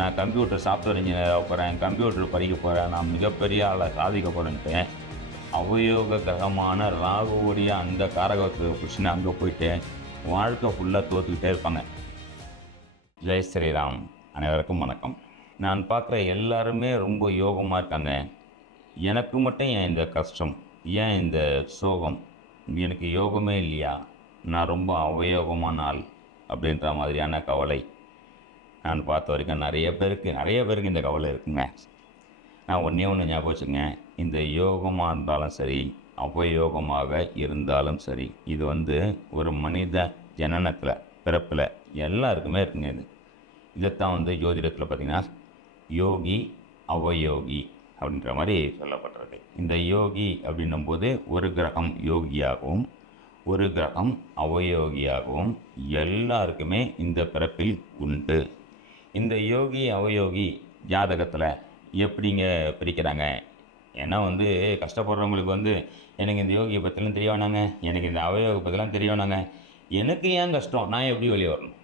நான் computer software இன்ஜினியராக போகிறேன், கம்ப்யூட்டர் படிக்க போகிறேன், நான் மிகப்பெரிய ஆளை சாதிக்க போகிறேன்ட்டு அவயோக கிரகமான ராகுவுடைய அந்த காரகத்தை பிடிச்சின்னு அங்கே போயிட்டு வாழ்க்கை ஃபுல்லாக தோற்றுக்கிட்டே இருப்பாங்க. ஜெய் ஸ்ரீராம். அனைவருக்கும் வணக்கம். நான் பார்க்குற எல்லாருமே ரொம்ப யோகமாக இருக்காங்க. எனக்கு மட்டும் ஏன் இந்த கஷ்டம், ஏன் இந்த சோகம், எனக்கு யோகமே இல்லையா, நான் ரொம்ப அவயோகமான ஆள் அப்படின்ற மாதிரியான கவலை நான் பார்த்த வரைக்கும் நிறைய பேருக்கு இந்த கவலை இருக்குங்க. நான் ஒன்றே ஞாபகம் வச்சுங்க, இந்த யோகமாக இருந்தாலும் சரி, அவயோகமாக இருந்தாலும் சரி, இது ஒரு மனித ஜனனத்தில் பிறப்பில் எல்லாருக்குமே இருக்குங்க. இதைத்தான் ஜோதிடத்தில் பார்த்திங்கன்னா யோகி அவயோகி அப்படின்ற மாதிரி சொல்லப்படுறது. இந்த யோகி அப்படின்னும்போது ஒரு கிரகம் யோகியாகவும் ஒரு கிரகம் அவயோகியாகவும் எல்லாருக்குமே இந்த பிறப்பில் உண்டு. இந்த யோகி அவயோகி ஜாதகத்தில் எப்படிங்க பிரிக்கிறாங்க? ஏன்னா கஷ்டப்படுறவங்களுக்கு எனக்கு இந்த யோகியை பற்றிலாம் தெரிய வேணாங்க, எனக்கு இந்த அவயோகை பற்றிலாம் தெரிய வேணாங்க, எனக்கு ஏன் கஷ்டம், நான் எப்படி வெளியே வரணும்,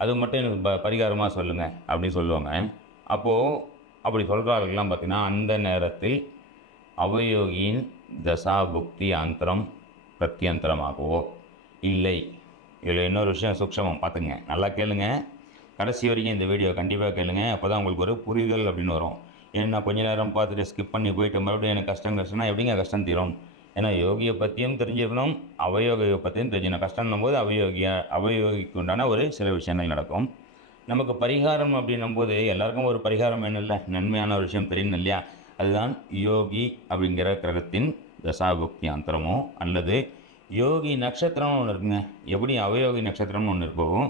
அது மட்டும் எனக்கு பரிகாரமாக சொல்லுங்கள் அப்படின்னு சொல்லுவாங்க. அப்போது அப்படி சொல்கிறார்கள்லாம் பார்த்திங்கன்னா அந்த நேரத்தில் அவயோகியின் தசாபுக்தி அந்தரம் பிரத்யந்தரமாகவோ இல்லை. இதில் இன்னொரு விஷயம் சூக்ஷமம் பார்த்துங்க, நல்லா கேளுங்க, கடைசி வரைக்கும் இந்த வீடியோ கண்டிப்பாக கேளுங்க. அப்போ தான் உங்களுக்கு ஒரு புரிதல் அப்படின்னு வரும். ஏன்னா கொஞ்ச நேரம் பார்த்துட்டு ஸ்கிப் பண்ணி போயிட்டு மறுபடியும் எனக்கு கஷ்டம்னா எப்படிங்க கஷ்டம் தீரும்? ஏன்னா யோகியை பற்றியும் தெரிஞ்சுக்கணும், அவயோகியை பற்றியும் தெரிஞ்சுக்கணும். கஷ்டம்னும் போது அவயோகிக்கு உண்டான ஒரு சில விஷயங்கள் நடக்கும். நமக்கு பரிகாரம் அப்படின்னும் போது எல்லாருக்கும் ஒரு பரிகாரம் வேணும் இல்லை, நன்மையான ஒரு விஷயம் தெரியணும் இல்லையா? அதுதான் யோகி அப்படிங்கிற கிரகத்தின் தசாபுக்தி அந்தரமோ அல்லது யோகி நட்சத்திரம்னு ஒன்று இருக்குங்க. எப்படி அவயோகி நட்சத்திரம்னு ஒன்று இருக்கவும்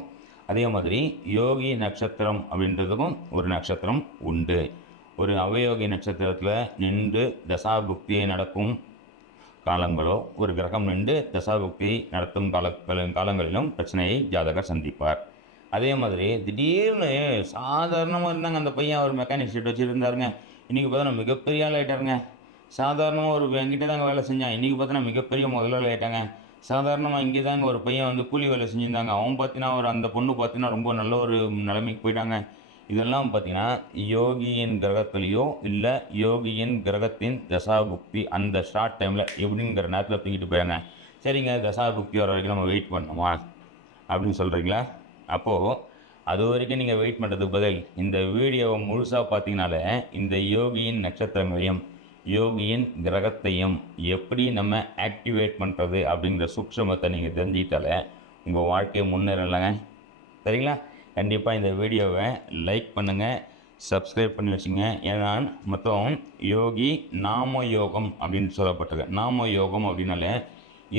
அதே மாதிரி யோகி நட்சத்திரம் அப்படின்றதுக்கும் ஒரு நட்சத்திரம் உண்டு. ஒரு அவயோகி நட்சத்திரத்தில் நின்று தசாபுக்தியை நடக்கும் காலங்களோ ஒரு கிரகம் நின்று தசாபுக்தியை நடத்தும் காலங்களிலும் பிரச்சனையை ஜாதகர் சந்திப்பார். அதே மாதிரி திடீர்னு சாதாரணமாக இருந்தாங்க அந்த பையன், ஒரு மெக்கானிக் ஷீட் வச்சுருந்தாருங்க, இன்றைக்கி பார்த்தோன்னா மிகப்பெரிய ஆள் ஆகிட்டாருங்க. சாதாரணமாக ஒரு என்கிட்ட தாங்க வேலை செஞ்சான், இன்றைக்கி பார்த்தோன்னா மிகப்பெரிய முதலாளி ஆகிட்டாங்க. சாதாரணமாக இங்கே தாங்க ஒரு பையன் கூலி வேலை செஞ்சுருந்தாங்க, அவன் பார்த்தீங்கன்னா அந்த பொண்ணு பார்த்தீங்கன்னா ரொம்ப நல்ல ஒரு நிலைமைக்கு போயிட்டாங்க. இதெல்லாம் பார்த்தீங்கன்னா யோகியின் கிரகத்துலேயோ இல்லை யோகியின் கிரகத்தின் தசாபுக்தி அந்த ஷார்ட் டைமில் எப்படிங்கிற நேரத்தில் தூக்கிட்டு போயாங்க. சரிங்க, தசாபுக்தி வர வரைக்கும் நம்ம வெயிட் பண்ணணுமா அப்படின்னு சொல்கிறீங்களா? அப்போது அது வரைக்கும் நீங்கள் வெயிட் பண்ணுறதுக்கு பதில் இந்த வீடியோவை முழுசாக பார்த்தீங்கனாலே இந்த யோகியின் நட்சத்திரங்களையும் யோகியின் கிரகத்தையும் எப்படி நம்ம ஆக்டிவேட் பண்ணுறது அப்படிங்கிற சூக்ஷமத்தை நீங்கள் தெரிஞ்சுக்கிட்டாலே உங்கள் வாழ்க்கையை முன்னேறலைங்க. சரிங்களா? கண்டிப்பாக இந்த வீடியோவை லைக் பண்ணுங்கள், சப்ஸ்கிரைப் பண்ணி வச்சுங்க. ஏன்னா மொத்தம் யோகி நாம யோகம் அப்படின்னு சொல்லப்பட்டது. நாம யோகம் அப்படின்னாலே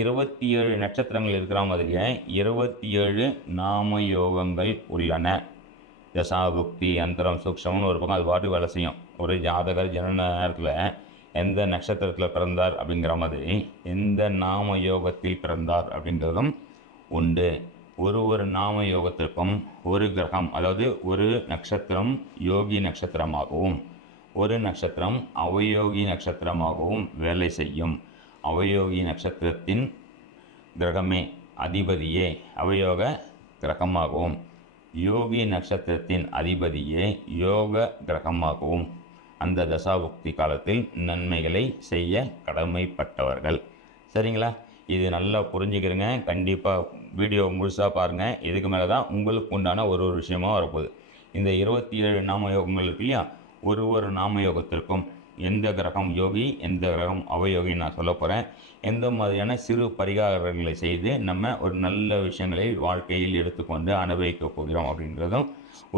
27 நட்சத்திரங்கள் இருக்கிற மாதிரியே 27 நாம யோகங்கள் உள்ளன. தசாபுக்தி அந்தரம் சூக்ஷம்னு ஒரு பக்கம் அது பாட்டு வேலை செய்யும். ஒரு ஜாதகர் ஜனன நேரத்தில் எந்த நட்சத்திரத்தில் பிறந்தார் அப்படிங்கிற மாதிரி எந்த நாம யோகத்தில் பிறந்தார் அப்படின்றதும் உண்டு. ஒரு நாம யோகத்திற்கும் ஒரு கிரகம், அதாவது ஒரு நட்சத்திரம் யோகி நட்சத்திரமாகவும் ஒரு நட்சத்திரம் அவயோகி நட்சத்திரமாகவும் வேலை செய்யும். அவயோகி நட்சத்திரத்தின் கிரகமே அதிபதியே அவயோக கிரகமாகவும் யோகி நட்சத்திரத்தின் அதிபதியே யோக கிரகமாகவும் அந்த தசாபுக்தி காலத்தில் நன்மைகளை செய்ய கடமைப்பட்டவர்கள். சரிங்களா? இது நல்லா புரிஞ்சுக்கிறேங்க. கண்டிப்பாக வீடியோ முழுசாக பாருங்கள். இதுக்கு மேலே தான் உங்களுக்கு உண்டான ஒரு விஷயமாக வரப்போகுது. இந்த 27 நாமயோகங்கள் இருக்கு இல்லையா, ஒரு நாமயோகத்திற்கும் எந்த கிரகம் யோகி எந்த கிரகம் அவயோகி நான் சொல்ல போகிறேன். எந்த மாதிரியான சிறு பரிகாரங்களை செய்து நம்ம ஒரு நல்ல விஷயங்களை வாழ்க்கையில் எடுத்துக்கொண்டு அனுபவிக்க போகிறோம் அப்படின்றதும்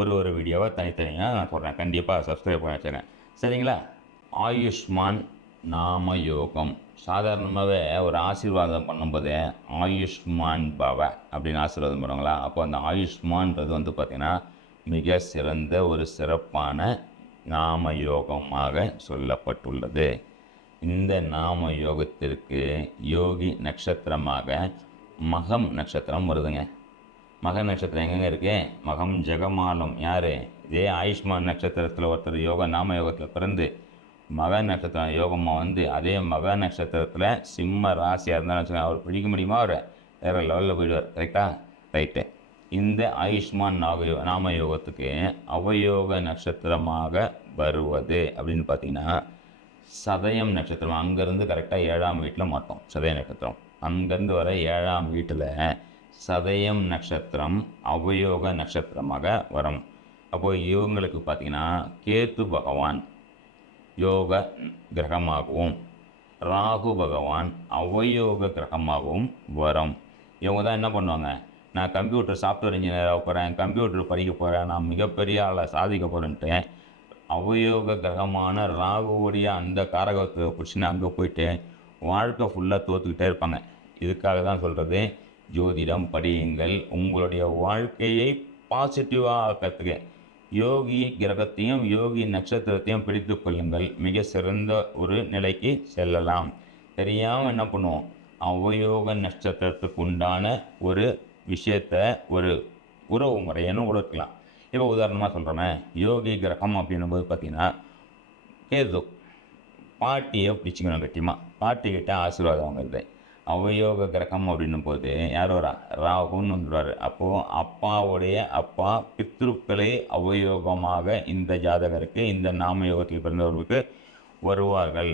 ஒரு வீடியோவை தனித்தனியாக நான் சொல்கிறேன். கண்டிப்பாக சப்ஸ்கிரைப் பண்ணி வச்சுருக்கேன். சரிங்களா? ஆயுஷ்மான் நாம யோகம். சாதாரணமாகவே ஒரு ஆசீர்வாதம் பண்ணும்போது ஆயுஷ்மான் பவ அப்படின்னு ஆசீர்வாதம் பண்ணுவாங்களா? அப்போ அந்த ஆயுஷ்மான்றது பார்த்திங்கன்னா மிக சிறந்த ஒரு சிறப்பான நாம யோகமாக சொல்லப்பட்டுள்ளது. இந்த நாம யோகத்திற்கு யோகி நட்சத்திரமாக மகம் நட்சத்திரம் வருதுங்க. மக நட்சத்திரம் எங்கெங்க இருக்கு? மகம் ஜெகமாலம். யார்? இதே ஆயுஷ்மான் நட்சத்திரத்தில் ஒருத்தர் யோகா நாம யோகத்தில் பிறந்து மக நட்சத்திரம் யோகமாக அதே மக நட்சத்திரத்தில் சிம்ம ராசியாக இருந்தாலும் வச்சுக்கோங்க, அவர் பிடிக்க முடியுமா? அவர் வேறு லெவலில் போயிடுவார். கரெக்டாக? ரைட்டு. இந்த ஆயுஷ்மான் நாம யோகத்துக்கு அவயோக நட்சத்திரமாக வருவது அப்படின்னு பார்த்தீங்கன்னா சதயம் நட்சத்திரம். அங்கேருந்து கரெக்டாக 7ஆம் வீட்டில் மாட்டோம். சதய நட்சத்திரம் அங்கேருந்து வர 7ஆம் வீட்டில் சதயம் நட்சத்திரம் அவயோக நட்சத்திரமாக வரும். அப்போது இவங்களுக்கு பார்த்திங்கன்னா கேத்து பகவான் யோக கிரகமாகவும் ராகு பகவான் அவயோக கிரகமாகவும் வரும். இவங்க தான் என்ன பண்ணுவாங்க, நான் கம்ப்யூட்டர் சாஃப்ட்வேர் இன்ஜினியராக போகிறேன், கம்ப்யூட்டர் படிக்க போகிறேன், நான் மிகப்பெரிய ஆளை சாதிக்க போகிறேன்ட்டு அவயோக கிரகமான ராகுவுடைய அந்த காரகத்தை பிடிச்சின்னு அங்கே போயிட்டு வாழ்க்கை ஃபுல்லாக தோற்றுக்கிட்டே இருப்பாங்க. இதுக்காக தான் சொல்கிறது, ஜோதிடம் படியுங்கள், உங்களுடைய வாழ்க்கையை பாசிட்டிவாக கற்றுக்க. யோகி கிரகத்தையும் யோகி நட்சத்திரத்தையும் பிடித்து கொள்ளுங்கள், மிக சிறந்த ஒரு நிலைக்கு செல்லலாம். தெரியாமல் என்ன பண்ணுவோம், அவயோக நட்சத்திரத்துக்கு உண்டான ஒரு விஷயத்தை ஒரு உறவு முறையன்னு உருவாக்கலாம். இப்போ உதாரணமாக சொல்கிறோமே, யோகி கிரகம் அப்படின்னும்போது பார்த்திங்கன்னா கேது பாட்டியை பிடிச்சிக்கணும் கட்டியமாக, பாட்டிக்கிட்ட ஆசீர்வாதம் வாங்குறது. அவயோக கிரகம் அப்படின்னும் போது யார் வரா, ராகுன்னு வந்துடுவார். அப்போது அப்பாவுடைய அப்பா பித்ருக்களே அவயோகமாக இந்த ஜாதகருக்கு இந்த நாம யோகத்தில் பிறந்தவர்களுக்கு வருவார்கள்.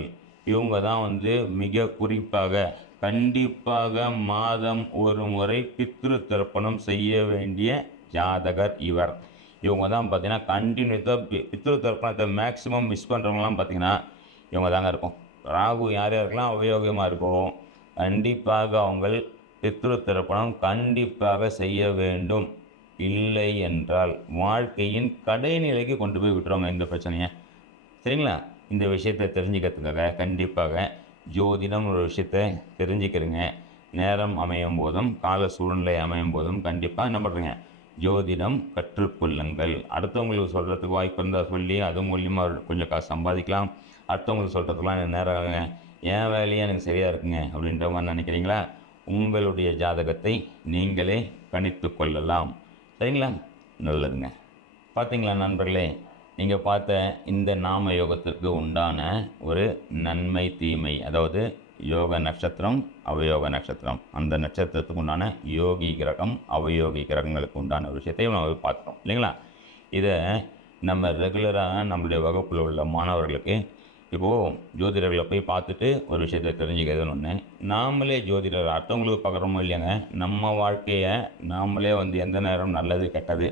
இவங்க தான் மிக குறிப்பாக கண்டிப்பாக மாதம் ஒரு முறை பித்ரு தர்ப்பணம் செய்ய வேண்டிய ஜாதகர் இவர். இவங்க தான் பார்த்திங்கன்னா கண்டினியூஸாக பித்ரு தர்ப்பணத்தை மேக்ஸிமம் மிஸ் பண்ணுறவங்களாம் பார்த்திங்கன்னா இவங்க தாங்க இருக்கும். ராகு யார் யாருக்கெல்லாம் அவயோகமாக இருக்கும், கண்டிப்பாக அவங்க பித்ரு தர்ப்பணம் கண்டிப்பாக செய்ய வேண்டும். இல்லை என்றால் வாழ்க்கையின் கடைநிலைக்கு கொண்டு போய் விட்டுருவாங்க இந்த பிரச்சனையை. சரிங்களா? இந்த விஷயத்தை தெரிஞ்சுக்கிறதுக்காக கண்டிப்பாக ஜோதிடம் ஒரு விஷயத்தை தெரிஞ்சுக்கிறேங்க. நேரம் அமையும் போதும் கால சூழ்நிலை அமையும் போதும் கண்டிப்பாக என்ன பண்ணுறீங்க, ஜோதிடம் கற்றுக்கொள்ளுங்கள். அடுத்தவங்களுக்கு சொல்கிறதுக்கு வாய்ப்பு இருந்தால் சொல்லி அது மூலியமாக கொஞ்சம் காசு சம்பாதிக்கலாம். அடுத்தவங்களுக்கு சொல்கிறதுக்குலாம் எனக்கு நேரம் ஆகுங்க, என் வேலையே எனக்கு சரியாக இருக்குங்க அப்படின்ற மாதிரி நினைக்கிறீங்களா, உங்களுடைய ஜாதகத்தை நீங்களே கணித்து கொள்ளலாம். சரிங்களா? நல்லதுங்க. பார்த்தீங்களா நண்பர்களே, நீங்கள் பார்த்த இந்த நாம யோகத்திற்கு உண்டான ஒரு நன்மை தீமை, அதாவது யோக நட்சத்திரம் அவயோக நட்சத்திரம், அந்த நட்சத்திரத்துக்கு உண்டான யோகி கிரகம் அவயோகி கிரகங்களுக்கு உண்டான ஒரு விஷயத்தை நம்ம பார்க்குறோம் இல்லைங்களா. இதை நம்ம ரெகுலராக நம்மளுடைய வகுப்பில் உள்ள மாணவர்களுக்கு இப்போது ஜோதிடர்களை போய் பார்த்துட்டு ஒரு விஷயத்தை தெரிஞ்சுக்கிறதுன்னு ஒன்று, நாமளே ஜோதிடர் அடுத்தவங்களுக்கு பார்க்குறோமோ இல்லையாங்க, நம்ம வாழ்க்கையை நாமளே எந்த நேரம் நல்லது கெட்டது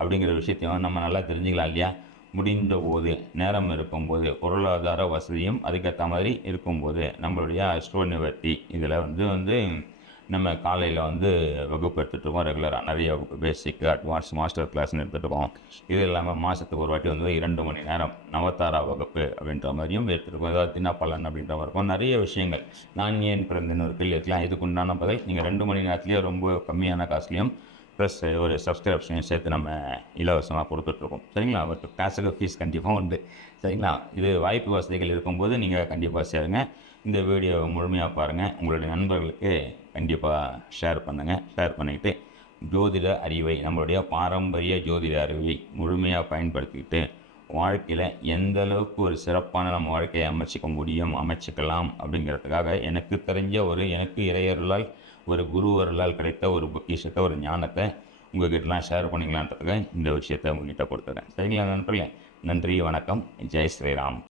அப்படிங்கிற விஷயத்தையும் நம்ம நல்லா தெரிஞ்சுக்கலாம் இல்லையா. முடிந்த போது நேரம் இருக்கும்போது பொருளாதார வசதியும் அதுக்கேற்ற மாதிரி இருக்கும்போது நம்மளுடைய அஸ்ட்ரோ நிவர்த்தி இதில் நம்ம காலையில் வகுப்பு எடுத்துகிட்ருக்கோம். ரெகுலராக நிறைய வகுப்பு, பேசிக், அட்வான்ஸ், மாஸ்டர் கிளாஸ்னு எடுத்துகிட்ருக்கோம். இது இல்லாமல் மாதத்துக்கு ஒரு வாட்டி 2 மணி நேரம் நவதாரா வகுப்பு அப்படின்ற மாதிரியும் எடுத்துகிட்ருக்கோம். ஏதாவது தினப்பலன் அப்படின்ற மாதிரி இருக்கும். நிறைய விஷயங்கள், நான் ஏன் பிறந்தேன்னு ஒரு கேள்வி இருக்கலாம். இதுக்கு உண்டான பதில் நீங்கள் 2 மணி நேரத்துலேயே ரொம்ப கம்மியான காசுலேயும் ப்ளஸ் ஒரு சப்ஸ்கிரிப்ஷனையும் சேர்த்து நம்ம இலவசமாக கொடுத்துட்ருக்கோம். சரிங்களா? பட் கிளாஸுக்கு ஃபீஸ் கண்டிப்பாக உண்டு. சரிங்களா? இது வாய்ப்பு வசதிகள் இருக்கும்போது நீங்கள் கண்டிப்பாக சேருங்க. இந்த வீடியோவை முழுமையாக பாருங்கள், உங்களுடைய நண்பர்களுக்கு கண்டிப்பாக ஷேர் பண்ணுங்கள். ஷேர் பண்ணிக்கிட்டு ஜோதிட அறிவை, நம்மளுடைய பாரம்பரிய ஜோதிட அறிவை முழுமையாக பயன்படுத்திக்கிட்டு வாழ்க்கையில் எந்த அளவுக்கு ஒரு சிறப்பான நம்ம வாழ்க்கையை அமைச்சிக்கலாம் அப்படிங்கிறதுக்காக எனக்கு தெரிஞ்ச எனக்கு இறையருளால் ஒரு குருவர்களால் கிடைத்த ஒரு பொக்கிஷத்தை, ஒரு ஞானத்தை உங்கள்கிட்டலாம் ஷேர் பண்ணிக்கலான்றதுக்காக இந்த விஷயத்தை உங்கள்கிட்ட கொடுத்துறேன். சரிங்களா நண்பர்களே? நன்றி, வணக்கம், ஜெய் ஸ்ரீராம்.